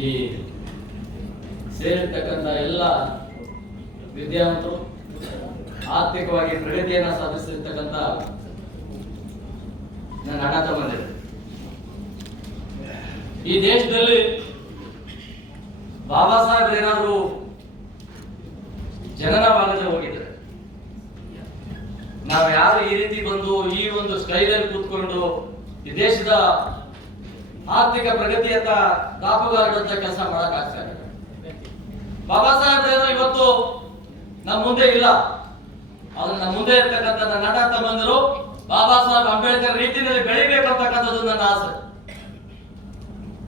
ಇಲ್ಲಿ ಸೇರಿರ್ತಕ್ಕಂಥ ಎಲ್ಲ ವಿದ್ಯಾವಂತರು, ಆರ್ಥಿಕವಾಗಿ ಪ್ರಗತಿಯನ್ನು ಸಾಧಿಸಿರ್ತಕ್ಕಂಥ ನನ್ನ ಅಣ್ಣ ತಮ್ಮಂದಿರು, ಈ ದೇಶದಲ್ಲಿ ಬಾಬಾ ಸಾಹೇಬ್ರು ಏನಾದ್ರು ಜನನವಾಗದೆ ಹೋಗಿದ್ರೆ, ನಾವು ಯಾರು ಈ ರೀತಿ ಬಂದು ಈ ಒಂದು ಸ್ಟೈಲಲ್ಲಿ ಕೂತ್ಕೊಂಡು ಈ ದೇಶದ ಆರ್ಥಿಕ ಪ್ರಗತಿಯತ್ತ ದಾಪುಗಾರಿಡುವಂತ ಕೆಲಸ ಮಾಡಕ್ ಆಗ್ತಾ ಇದೆ. ಬಾಬಾ ಸಾಹೇಬ್ರೇನೋ ಇವತ್ತು ನಮ್ಮ ಮುಂದೆ ಇಲ್ಲ, ಆದ್ರೆ ನಮ್ಮ ಮುಂದೆ ಇರ್ತಕ್ಕಂಥ ನನ್ನ ಅಣ್ಣ ತಮ್ಮಂದಿರು ಬಾಬಾ ಸಾಹೇಬ್ ಅಂಬೇಡ್ಕರ್ ರೀತಿಯಲ್ಲಿ ಬೆಳಿಬೇಕಂತಕ್ಕಂಥದ್ದು ನನ್ನ ಆಸೆ.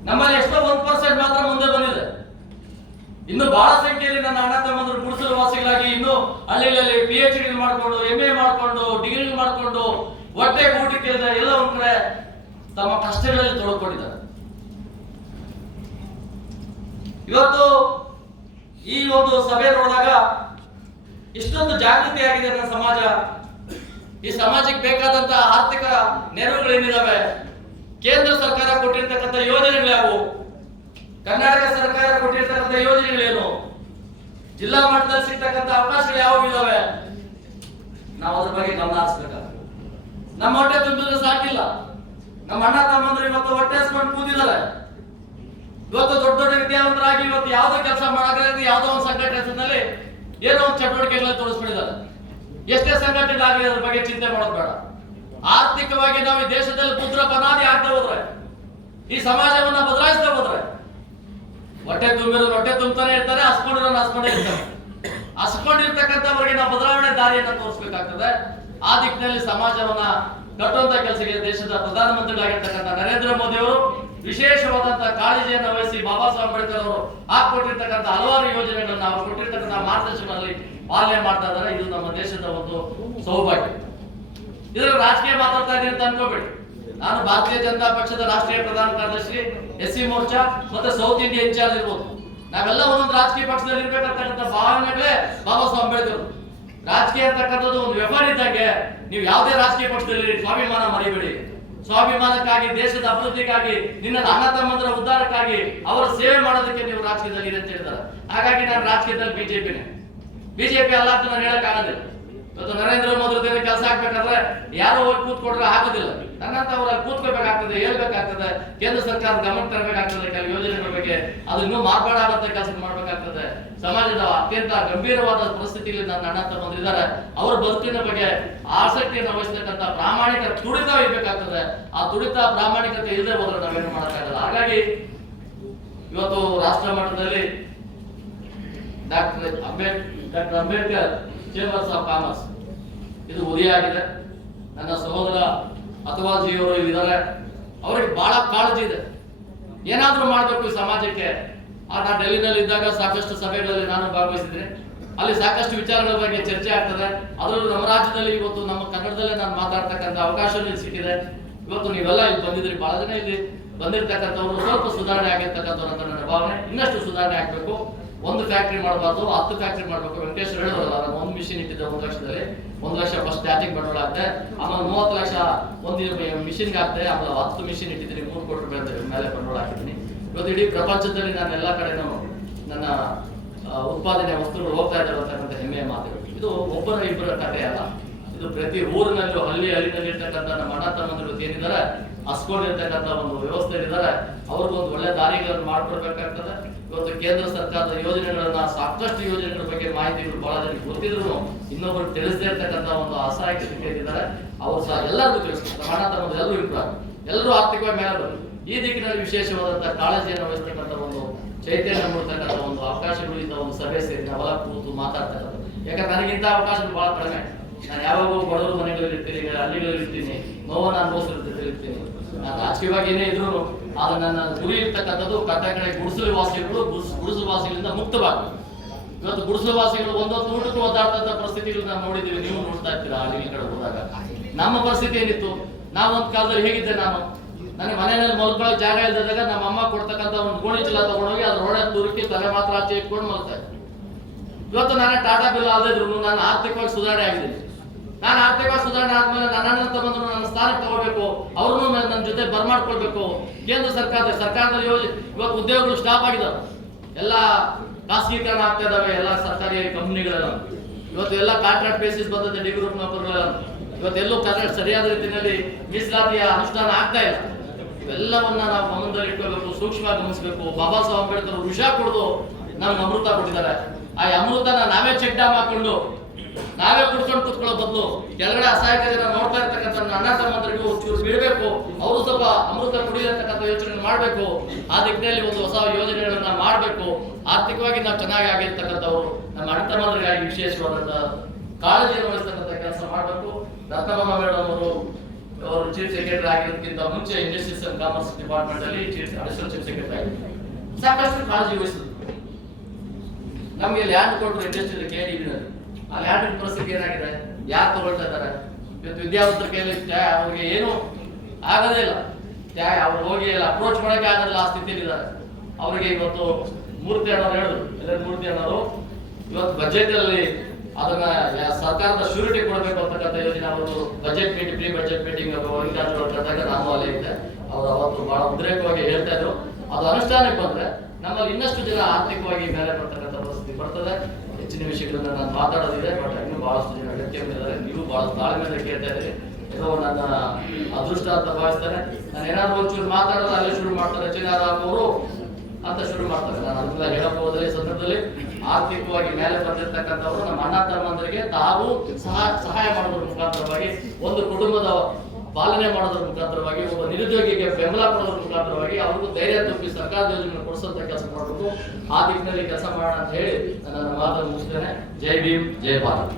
ನಮ್ಮಲ್ಲಿ ಎಷ್ಟೋ 1% ಮಾತ್ರ ಮುಂದೆ ಬಂದಿದೆ. ಇನ್ನು ಬಹಳ ಸಂಖ್ಯೆಯಲ್ಲಿ ನನ್ನ ಅಣ್ಣ ತಮ್ಮಂದಿರು ಗುಡಿಸಲು ವಾಸಿಗಳಾಗಿ ಇನ್ನು ಹಳ್ಳಿಗಳಲ್ಲಿ PhD ಮಾಡ್ಕೊಂಡು MA ಮಾಡ್ಕೊಂಡು ಡಿಗ್ರಿ ಮಾಡ್ಕೊಂಡು ಹೊಟ್ಟೆ ಊಟಕ್ಕೆ ಎಲ್ಲ ಒಂದ್ ಕಡೆ ತಮ್ಮ ಕಷ್ಟಗಳಲ್ಲಿ ತೊಡಕೊಂಡಿದ್ದಾರೆ. ಇವತ್ತು ಈ ಒಂದು ಸಭೆ ನೋಡಿದಾಗ ಇಷ್ಟೊಂದು ಜಾಗೃತಿ ಆಗಿದೆ ನನ್ನ ಸಮಾಜ. ಈ ಸಮಾಜಕ್ಕೆ ಬೇಕಾದಂತ ಆರ್ಥಿಕ ನೆರವುಗಳೇನಿದಾವೆ, ಕೇಂದ್ರ ಸರ್ಕಾರ ಕೊಟ್ಟಿರ್ತಕ್ಕಂಥ ಯೋಜನೆಗಳ್ಯಾವು, ಕರ್ನಾಟಕ ಸರ್ಕಾರ ಕೊಟ್ಟಿರ್ತಕ್ಕಂಥ ಯೋಜನೆಗಳೇನು, ಜಿಲ್ಲಾ ಮಟ್ಟದಲ್ಲಿ ಸಿಗ್ತಕ್ಕಂಥ ಅವಕಾಶಗಳು ಯಾವುವು ಇದಾವೆ, ನಾವು ಅದ್ರ ಬಗ್ಗೆ ಗಮನ ಹರಿಸಬೇಕಾಗ್ತದೆ. ನಮ್ಮ ಹೊಟ್ಟೆ ತುಂಬಿದ್ರೆ ಸಾಕಿಲ್ಲ. ನಮ್ಮ ಅಣ್ಣ ತಮ್ಮಂದ್ರು ಇವತ್ತು ಹೊಟ್ಟೆ ಹಸ್ಕೊಂಡು ಕೂತಿದ್ದಾರೆ. ಇವತ್ತು ದೊಡ್ಡ ದೊಡ್ಡ ವಿದ್ಯಾವಂತರಾಗಿ ಇವತ್ತು ಯಾವುದೋ ಕೆಲಸ ಮಾಡಕ್ಕೆ ಯಾವುದೋ ಒಂದು ಸಂಘಟನೆಯಲ್ಲಿ ಏನೋ ಒಂದು ಚಟುವಟಿಕೆಗಳಲ್ಲಿ ತೋರಿಸ್ಬಿಟ್ಟಿದ್ದಾರೆ. ಎಷ್ಟೇ ಸಂಘಟನೆ ಆಗಲಿ ಅದ್ರ ಬಗ್ಗೆ ಚಿಂತೆ ಮಾಡೋದು ಬೇಡ. ಆರ್ಥಿಕವಾಗಿ ನಾವು ಈ ದೇಶದಲ್ಲಿ ಪುತ್ರ ಬನಾದಿ ಆಗ್ತಾ ಹೋದ್ರೆ, ಈ ಸಮಾಜವನ್ನ ಬದಲಾಯಿಸ್ತಾ ಹೋದ್ರೆ, ಹೊಟ್ಟೆ ತುಂಬಿರೋ ಹೊಟ್ಟೆ ತುಂಬತಾನೆ ಇರ್ತಾರೆ, ಹಸ್ಕೊಂಡಿರೋರು ಹಸ್ಕೊಂಡೇ ಇರ್ತಾರೆ. ಹಸ್ಕೊಂಡಿರ್ತಕ್ಕಂಥವ್ರಿಗೆ ನಾವು ಬದಲಾವಣೆ ದಾರಿಯನ್ನ ತೋರಿಸಬೇಕಾಗ್ತದೆ. ಆ ದಿಕ್ಕಿನಲ್ಲಿ ಸಮಾಜವನ್ನ ಕಟ್ಟುವಂತ ಕೆಲಸಕ್ಕೆ ದೇಶದ ಪ್ರಧಾನಮಂತ್ರಿಗಳಾಗಿರ್ತಕ್ಕಂಥ ನರೇಂದ್ರ ಮೋದಿ ಅವರು ವಿಶೇಷವಾದಂತಹ ಕಾಳಜಿಯನ್ನು ವಹಿಸಿ ಬಾಬಾ ಸಾಹೇಬ್ ಅಂಬೇಡ್ಕರ್ ಅವರು ಹಾಕೊಟ್ಟಿರ್ತಕ್ಕಂಥ ಹಲವಾರು ಯೋಜನೆಗಳನ್ನ ಅವರು ಕೊಟ್ಟಿರ್ತಕ್ಕಂಥ ಮಾರ್ಗದರ್ಶನದಲ್ಲಿ ಪಾಲನೆ ಮಾಡ್ತಾ ಇದ್ದಾರೆ. ಇದು ನಮ್ಮ ದೇಶದ ಒಂದು ಸೌಭಾಗ್ಯ. ಇದರಲ್ಲಿ ರಾಜಕೀಯ ಮಾತಾಡ್ತಾ ಇದ್ದೀನಿ ಅಂತ ಅನ್ಕೋಬೇಡಿ. ನಾನು ಭಾರತೀಯ ಜನತಾ ಪಕ್ಷದ ರಾಷ್ಟ್ರೀಯ ಪ್ರಧಾನ ಕಾರ್ಯದರ್ಶಿ, SC ಮೋರ್ಚಾ ಮತ್ತೆ ಸೌತ್ ಇಂಡಿಯಾ ಇನ್ಚಾರ್ಜ್ ಇರ್ಬೋದು. ನಾವೆಲ್ಲ ಒಂದೊಂದು ರಾಜಕೀಯ ಪಕ್ಷದಲ್ಲಿ ಇರ್ಬೇಕಂತಕ್ಕಂಥ ಭಾವನೆಗಳೇ ಬಾಬಾ ಸಾಹೇಬ್ ಅಂಬೇಡ್ಕರ್. ರಾಜಕೀಯ ಅಂತಕ್ಕಂಥದ್ದು ಒಂದು ವ್ಯವಹಾರ ಇದ್ದಂಗೆ. ನೀವು ಯಾವುದೇ ರಾಜಕೀಯ ಪಕ್ಷದಲ್ಲಿ ಸ್ವಾಭಿಮಾನ ಮರಿಬೇಡಿ. ಸ್ವಾಭಿಮಾನಕ್ಕಾಗಿ, ದೇಶದ ಅಭಿವೃದ್ಧಿಗಾಗಿ, ನಿನ್ನ ಅಣ್ಣ ತಮ್ಮಂದರ ಉದ್ಧಾರಕ್ಕಾಗಿ ಅವರ ಸೇವೆ ಮಾಡೋದಕ್ಕೆ ನೀವು ರಾಜಕೀಯದಲ್ಲಿ ಇದೆ ಅಂತ ಹೇಳಿದ್ದಾರೆ. ಹಾಗಾಗಿ ನಾನು ರಾಜಕೀಯದಲ್ಲಿ ಬಿಜೆಪಿ ಅಲ್ಲ ಅಂತ ನಾನು ಹೇಳಕ್ ಆಗೋದಿಲ್ಲ. ಇವತ್ತು ನರೇಂದ್ರ ಮೋದಿ ಕೆಲಸ ಆಗ್ಬೇಕಾದ್ರೆ ಯಾರೋ ಹೋಗಿ ಕೂತ್ಕೊಟ್ರೆ ಆಗೋದಿಲ್ಲ. ನನ್ನಂತವ್ರಲ್ಲಿ ಕೂತ್ಕೋಬೇಕಾಗ್ತದೆ, ಹೇಳ್ಬೇಕಾಗ್ತದೆ, ಕೇಂದ್ರ ಸರ್ಕಾರ ಗಮನ ತರಬೇಕಾಗ್ತದೆ. ಕೆಲವು ಯೋಜನೆಗಳ ಬಗ್ಗೆ ಅದು ಇನ್ನೂ ಮಾರ್ಪಾಡಾಗತ್ತೆ ಕೆಲಸ ಮಾಡ್ಬೇಕಾಗ್ತದೆ. ಸಮಾಜದ ಅತ್ಯಂತ ಗಂಭೀರವಾದ ಪರಿಸ್ಥಿತಿಯಲ್ಲಿ ನನ್ನ ಅಣ್ಣ ತಮ್ಮಂದಿದ್ದಾರೆ. ಅವರ ಬದುಕಿನ ಬಗ್ಗೆ ಆಸಕ್ತಿಯನ್ನು ವಹಿಸತಕ್ಕಂಥ ಪ್ರಾಮಾಣಿಕ ತುಡಿತ ಇರಬೇಕಾಗ್ತದೆ. ಆ ತುಡಿತ ಪ್ರಾಮಾಣಿಕತೆ ಇಲ್ಲದೆ ಹೋದ್ರೆ ನಾವೇನು ಮಾಡೋಕ್ಕಾಗಲ್ಲ. ಹಾಗಾಗಿ ಇವತ್ತು ರಾಷ್ಟ್ರ ಮಟ್ಟದಲ್ಲಿ doctor Ambedkar chambers of commerce ಇದು ಉದಯ ಆಗಿದೆ. ನನ್ನ ಸಹೋದರ ಅಥವಾಜಿಯವರು ಇಲ್ಲಿದ್ದಾರೆ. ಅವರಿಗೆ ಬಹಳ ಕಾಳಜಿ ಇದೆ, ಏನಾದ್ರೂ ಮಾಡಬೇಕು ಈ ಸಮಾಜಕ್ಕೆ. ನಾನು ಡೆಲ್ಲಿನಲ್ಲಿ ಇದ್ದಾಗ ಸಾಕಷ್ಟು ಸಭೆಗಳಲ್ಲಿ ನಾನು ಭಾಗವಹಿಸಿದ್ರೆ ಅಲ್ಲಿ ಸಾಕಷ್ಟು ವಿಚಾರಗಳ ಬಗ್ಗೆ ಚರ್ಚೆ ಆಗ್ತದೆ. ಅದರಲ್ಲೂ ನಮ್ಮ ರಾಜ್ಯದಲ್ಲಿ ಇವತ್ತು ನಮ್ಮ ಕನ್ನಡದಲ್ಲೇ ನಾನು ಮಾತಾಡ್ತಕ್ಕಂಥ ಅವಕಾಶ ಸಿಕ್ಕಿದೆ. ಇವತ್ತು ನೀವೆಲ್ಲ ಇಲ್ಲಿ ಬಂದಿದ್ರಿ, ಬಹಳ ಜನ ಇಲ್ಲಿ ಬಂದಿರತಕ್ಕಂಥವ್ರು ಸ್ವಲ್ಪ ಸುಧಾರಣೆ ಆಗಿರ್ತಕ್ಕಂಥವ್ರು ಅಂತ ನನ್ನ ಭಾವನೆ. ಇನ್ನಷ್ಟು ಸುಧಾರಣೆ ಆಗ್ಬೇಕು. ಒಂದು ಫ್ಯಾಕ್ಟ್ರಿ ಮಾಡಬಾರ್ದು, 10 ಫ್ಯಾಕ್ಟ್ರಿ ಮಾಡಬೇಕು. ವೆಂಕಟೇಶ್ವರ ಹೇಳಿದ್ರಲ್ಲ, ನಾನು ಒಂದು ಮಿಷಿನ್ ಇಟ್ಟಿದ್ದೆ 1 ಲಕ್ಷದಲ್ಲಿ. 1 ಲಕ್ಷ ಫಸ್ಟ್ ಸ್ಟಾರ್ಟಿಂಗ್ ಬಂಡವಾಳ ಆಗ್ತದೆ, ಆಮೇಲೆ 30 ಲಕ್ಷ ಒಂದು ಮಿಷಿನ್ಗೆ ಆಗ್ತದೆ, ಆಮೇಲೆ 10 ಮಿಷಿನ್ ಇಟ್ಟಿದ್ದೀನಿ, 3 ಕೋಟಿ ರೂಪಾಯಿ ಮೇಲೆ ಬಂಡವಾಳ ಹಾಕಿದ್ದೀನಿ. ಇವತ್ತು ಇಡೀ ಪ್ರಪಂಚದಲ್ಲಿ ನಾನು ಎಲ್ಲ ಕಡೆನೂ ನನ್ನ ಉತ್ಪಾದನೆ ವಸ್ತುಗಳು ಹೋಗ್ತಾ ಇದ್ದಾರೆ ಅಂತಕ್ಕಂಥ ಹೆಮ್ಮೆಯ ಮಾತುಗಳು. ಇದು ಒಬ್ಬರ ಇಬ್ಬರ ಕಥೆ ಅಲ್ಲ. ಇದು ಪ್ರತಿ ಊರಿನಲ್ಲೂ ಹಳ್ಳಿನಲ್ಲಿ ಇರ್ತಕ್ಕಂಥ ನಮ್ಮ ಅಣ್ಣ ತಮ್ಮಂದಿರು ಏನಿದ್ದಾರೆ, ಹಸ್ಕೊಂಡಿರ್ತಕ್ಕಂಥ ಒಂದು ವ್ಯವಸ್ಥೆ ಇದ್ದಾರೆ, ಅವ್ರಿಗೊಂದು ಒಳ್ಳೆ ದಾರಿಗಳನ್ನು ಮಾಡ್ಕೊಡ್ಬೇಕಾಗ್ತದೆ. ಇವತ್ತು ಕೇಂದ್ರ ಸರ್ಕಾರದ ಯೋಜನೆಗಳನ್ನ ಸಾಕಷ್ಟು ಯೋಜನೆಗಳ ಬಗ್ಗೆ ಮಾಹಿತಿಗಳು ಬಹಳ ಜನಕ್ಕೆ ಗೊತ್ತಿದ್ರು ಇನ್ನೊಬ್ಬರು ತಿಳಿಸದೇ ಇರ್ತಕ್ಕಂಥ ಒಂದು ಅಸಹಾಯಕ ಸ್ಥಿತಿಯಿದ್ದಾರೆ. ಅವರು ಸಹ ಎಲ್ಲರಿಗೂ ತಿಳಿಸ್ತಾರೆ. ಅಣ್ಣ ತಮ್ಮಂದಿರು ಎಲ್ಲರೂ ಇಂಪ್ರೂವ್, ಎಲ್ಲರೂ ಆರ್ಥಿಕವಾಗಿ ಮೇಲೆ ಬರಲಿ. ಈ ದಿಕ್ಕಿನಲ್ಲಿ ವಿಶೇಷವಾದಂತಹ ಕಾಳಜಿಯನ್ನು ವಹಿಸ್ತಕ್ಕಂಥ ಒಂದು ಚೈತನ್ಯ ಮೂಡ್ತಕ್ಕಂಥ ಒಂದು ಅವಕಾಶಗಳು ಇಂಥ ಒಂದು ಸಭೆ ಸೇರಿ ನಾವೆಲ್ಲ ಕೂತು ಮಾತಾಡ್ತಕ್ಕಂಥ. ಯಾಕಂದ್ರೆ ನನಗಿಂತ ಅವಕಾಶಗಳು ಬಹಳ ಕಡಿಮೆ. ನಾನು ಯಾವಾಗೂ ಬಡವರು ಮನೆಗಳಲ್ಲಿ ಇರ್ತೀನಿ, ಹಳ್ಳಿಗಳಲ್ಲಿ ಇರ್ತೀನಿ, ನೋವನ್ನು ಅನುಭವಿಸಿರ್ತೀನಿ. ನಾನು ರಾಜಕೀಯವಾಗಿ ಏನೇ ಇದ್ರು ಆದ್ರೆ ನನ್ನ ಗುರಿ ಇರ್ತಕ್ಕಂಥದ್ದು ಕಟ್ಟಕಡೆ ಗುಡಿಸಲು ವಾಸಿಗಳಿಂದ ಮುಕ್ತವಾಗಬೇಕು. ಇವತ್ತು ಗುಡಿಸಲು ವಾಸಿಗಳು ಒಂದೊಂದು ಊಟಕ್ಕೂ ಒದ್ದಾಡ್ತಂತ ಪರಿಸ್ಥಿತಿಗಳು ನಾವು ನೋಡಿದ್ದೀವಿ, ನೀವು ನೋಡ್ತಾ ಇರ್ತೀರಾ ಹಳ್ಳಿ ಕಡೆ ಹೋದಾಗ. ನಮ್ಮ ಪರಿಸ್ಥಿತಿ ಏನಿತ್ತು, ನಾವೊಂದು ಕಾಲದಲ್ಲಿ ಹೇಗಿದ್ದೆ, ನನಗೆ ಮನೆಯಲ್ಲಿ ಮಲ್ಕೊಳ್ಳೋ ಜಾಗ ಇಲ್ದಾಗ ನಮ್ಮ ಅಮ್ಮ ಕೊಡ್ತಕ್ಕಂಥ ಒಂದು ಗೋಣಿ ಚೀಲ ತಗೊಂಡೋಗಿ ಅದ್ರ ರೋಡ ತುರುಕಿ ತಲೆ ಮಾತ್ರ ಆಚೆ ಇಟ್ಕೊಂಡು ಮಲ್ತಾ ಇದ್ದೆ. ಇವತ್ತು ನಾನೇ ಟಾಟಾ ಬಿಲ್ ಆದಿದ್ರು ನಾನು ಆರ್ಥಿಕವಾಗಿ ಸುಧಾರಣೆ ಆಗಿದ್ದೀನಿ. ನಾನು ಆರ್ಥಿಕ ಸುಧಾರಣೆ ಆದ್ಮೇಲೆ ನನ್ನ ತಗೊಂಡು ನನ್ನ ಸ್ಥಾನಕ್ಕೆ ತಗೋಬೇಕು, ಅವ್ರನ್ನೂ ನನ್ನ ಜೊತೆ ಬರ್ಮಾಡ್ಕೊಳ್ಬೇಕು. ಕೇಂದ್ರ ಸರ್ಕಾರದ ಯೋಜನೆ ಇವತ್ತು ಉದ್ಯೋಗಗಳು ಸ್ಟಾಪ್ ಆಗಿದಾವೆ, ಎಲ್ಲ ಖಾಸಗೀಕರಣ ಆಗ್ತಾ ಇದಾವೆ, ಎಲ್ಲ ಸರ್ಕಾರಿ ಕಂಪ್ನಿಗಳೆಲ್ಲ ಇವತ್ತು ಎಲ್ಲ ಕಾಂಟ್ರಾಕ್ಟ್ ಬೇಸಿಸ್ ಬಂದದ್ದು, ಡಿ ಗ್ರೂಪ್ ನೌಕರಗಳೆಲ್ಲ ಇವತ್ತೆಲ್ಲೂ ಸರಿಯಾದ ರೀತಿಯಲ್ಲಿ ಮೀಸಲಾತಿಯ ಅನುಷ್ಠಾನ ಆಗ್ತಾ ಇಲ್ಲ. ಇವೆಲ್ಲವನ್ನ ನಾವು ಗಮನದಲ್ಲಿ ಇಟ್ಕೋಬೇಕು, ಸೂಕ್ಷ್ಮ ಗಮನಿಸಬೇಕು. ಬಾಬಾ ಸಾಹೇಬ್ ಅಂಬೇಡ್ಕರ್ ವಿಷ ಕುಡಿದು ನಮ್ಗೆ ಅಮೃತ ಕೊಟ್ಟಿದ್ದಾರೆ. ಆ ಅಮೃತನ ನಾವೇ ಚೆಕ್ ಡ್ಯಾಮ್ ಹಾಕೊಂಡು ನಾವೇ ಕುಡ್ಕೊಂಡು ಕೂತ್ಕೊಳ್ಳೋ ಬದಲು ಕೆಳಗಡೆ ಅಸಹಾಯಕ ಜನ ನೋಡ್ತಾ ಇರ್ತಕ್ಕಂಥ ಅಣ್ಣ ತಮ್ಮಂದರಿಗೂ ಚೂರು ಬೀಳಬೇಕು, ಅವರು ಸ್ವಲ್ಪ ಅಮೃತ ಕುಡಿಯತಕ್ಕಂಥ ಯೋಚನೆ ಮಾಡಬೇಕು. ಆ ದಿಕ್ಕಿನಲ್ಲಿ ಒಂದು ಹೊಸ ಯೋಜನೆಗಳನ್ನ ಮಾಡಬೇಕು. ಆರ್ಥಿಕವಾಗಿ ನಾವು ಚೆನ್ನಾಗಿ ಆಗಿರ್ತಕ್ಕಂಥವ್ರು ನಮ್ಮ ಅಣ್ಣ ತಮ್ಮಂದರಿಗಾಗಿ ವಿಶೇಷವಾದಂತ ಕಾಳಜಿಯನ್ನು ವಹಿಸ್ತಕ್ಕಂಥ ಕೆಲಸ ಮಾಡಬೇಕು. ರತ್ನಮ್ಮ ಮೇಡಮ್ ಅವರು ಚೀಫ್ ಸೆಕ್ರೆಟರಿ ಆಗಿರೋದಕ್ಕಿಂತ ಮುಂಚೆ ಇಂಡಸ್ಟ್ರೀಸ್ ಅಂಡ್ ಕಾಮರ್ಸ್ ಡಿಪಾರ್ಟ್ಮೆಂಟ್ ಅಲ್ಲಿ ಅಡಿಷನಲ್ ಚೀಫ್ ಸೆಕ್ರೆಟರಿ ಆಗಿದ್ರು. ಸಾಕಷ್ಟು ಕಾಳಜಿ ವಹಿಸಿದ್ರು. ನಮಗೆ ಲ್ಯಾಂಡ್ ಕೊಟ್ಟರು ಇಂಡಸ್ಟ್ರಿಯಲ್ KDB ಆ ಲ್ಯಾಂಡ್ ಪರಿಸ್ಥಿತಿ ಏನಾಗಿದೆ, ಯಾರು ತಗೊಳ್ತಾ ಇದ್ದಾರೆ? ಇವತ್ತು ವಿದ್ಯಾವಂತರ ಕೈಯಲ್ಲಿ ಅವ್ರಿಗೆ ಏನು ಆಗದೇ ಇಲ್ಲ, ಅವ್ರು ಹೋಗಿ ಅಪ್ರೋಚ್ ಮಾಡಕ್ಕೆ ಆಗಲ್ಲ ಆ ಸ್ಥಿತಿಯಲ್ಲಿ ಇದ್ದಾರೆ. ಅವರಿಗೆ ಇವತ್ತು ಮೂರ್ತಿ ಅಣ್ಣವ್ರು ಹೇಳಿದ್ರು, ಮೂರ್ತಿ ಅಣ್ಣವರು ಇವತ್ತು ಬಜೆಟ್ ಅಲ್ಲಿ ಅದನ್ನ ಸರ್ಕಾರದ ಶ್ಯೂರಿಟಿ ಕೊಡಬೇಕು ಅಂತಕ್ಕಂಥ ಯೋಜನೆ ಅವರು budget meeting pre budget meeting ಕರೆದಾಗ ನಾನು ಅಲ್ಲೇ ಇದ್ದೆ. ಅವರು ಅವತ್ತು ಬಹಳ ಉದ್ರೇಕವಾಗಿ ಹೇಳ್ತಾ ಇದ್ರು. ಅದು ಅನುಷ್ಠಾನಕ್ಕೆ ಬಂದ್ರೆ ನಮ್ಮಲ್ಲಿ ಇನ್ನಷ್ಟು ಜನ ಆರ್ಥಿಕವಾಗಿ ಮೇಲೆ ಬರ್ತಕ್ಕಂಥ ಪರಿಸ್ಥಿತಿ ಬರ್ತದೆ. ಹೆಚ್ಚಿನ ವಿಷಯಗಳನ್ನ ನಾನು ಮಾತಾಡೋದಿದೆ, ಬಟ್ ಇನ್ನೂ ಬಹಳಷ್ಟು ಜನ ಅಗತ್ಯವಿದ್ದಾರೆ. ನೀವು ಬಹಳ ತಾಳ್ಮೆಯಿಂದ ಕೇಳ್ತಾ ಇದ್ದೀರಿ, ಇದು ನನ್ನ ಅದೃಷ್ಟ ಅಂತ ಭಾವಿಸ್ತಾರೆ. ನಾನು ಏನಾದ್ರು ಒಂಚೂರು ಮಾತಾಡೋದು ಅಲ್ಲೇ ಶುರು ಮಾಡ್ತಾರೆ, ಚಿನ್ನಾರಾಮ್ ಅವರು ಅಂತ ಶುರು ಮಾಡ್ತಾರೆ. ನಾನು ಅದನ್ನೆಲ್ಲ ಹೇಳಕ್ ಹೋದ್ರೆ ಈ ಸಂದರ್ಭದಲ್ಲಿ ಆರ್ಥಿಕವಾಗಿ ಮೇಲೆ ಬಂದಿರತಕ್ಕಂಥವ್ರು ನಮ್ಮ ಅಣ್ಣ ತಮ್ಮಂದರಿಗೆ ತಾವು ಸಹಾಯ ಮಾಡೋದ್ರ ಮುಖಾಂತರವಾಗಿ, ಒಂದು ಕುಟುಂಬದ ಪಾಲನೆ ಮಾಡೋದ್ರ ಮುಖಾಂತರವಾಗಿ, ಒಬ್ಬ ನಿರುದ್ಯೋಗಿಗೆ ಬೆಂಬಲ ಕೊಡೋದ್ರ ಮುಖಾಂತರವಾಗಿ ಅವ್ರಿಗೂ ಧೈರ್ಯ ತುಂಬಿ ಸರ್ಕಾರದ ಯೋಜನೆ ಕೊಡಿಸುವಂತ ಕೆಲಸ ಮಾಡಬೇಕು. ಆ ದಿಕ್ಕಿನಲ್ಲಿ ಕೆಲಸ ಮಾಡೋಣ ಅಂತ ಹೇಳಿ ನನ್ನ ಮಾತನ್ನು ಮುಗಿಸ್ತೇನೆ. ಜೈ ಭೀಮ್, ಜೈ ಭಾರತ್.